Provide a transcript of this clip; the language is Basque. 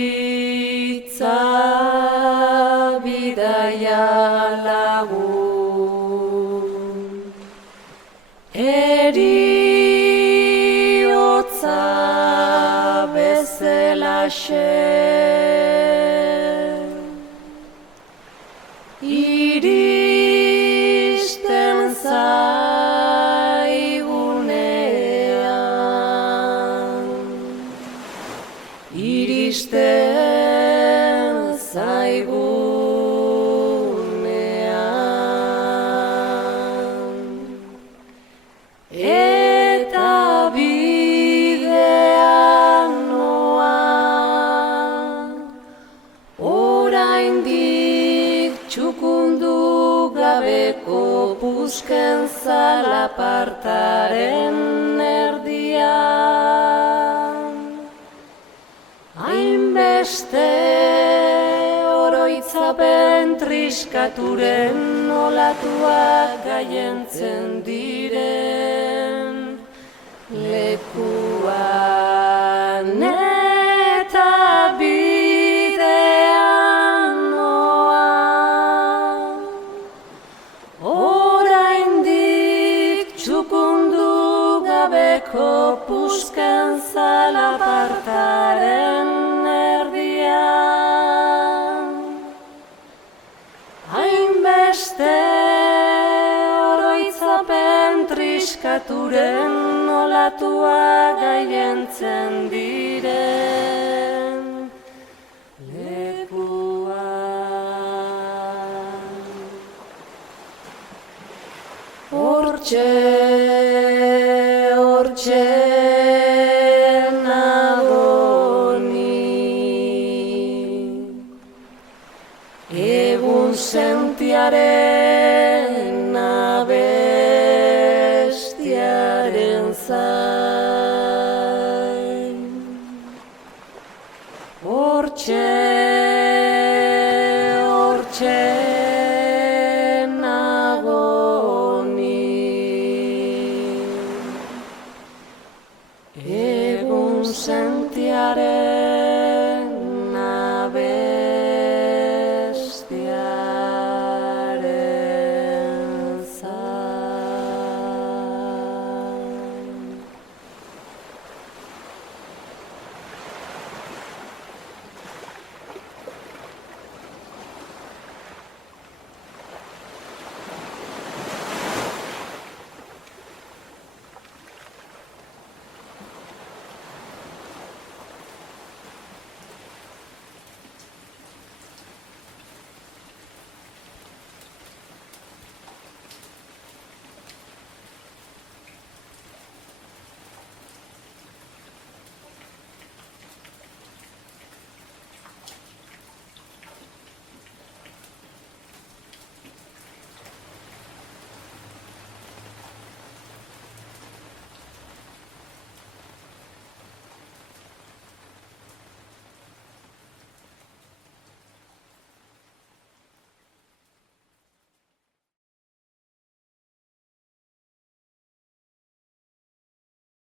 bizitza bidaia lagun, heriotza bezalaxe, iristen zaigunean, iristen zaigunean, eta bidean noa, oraindik txukundu gabeko pusken zalapartaren erdian. Hainbeste oroitzapen triskaturen olatuak gaientzen diren lekuan eta bidean noa, oraindik txukundu gabeko pusken zalapartaren erdian. Hainbeste oroitzapen triskaturen olatua gaientzen diren lekuan. Hortxe nago ni, egun sentiaren abestiaren zain. Hortxe nago ni, egun sentiaren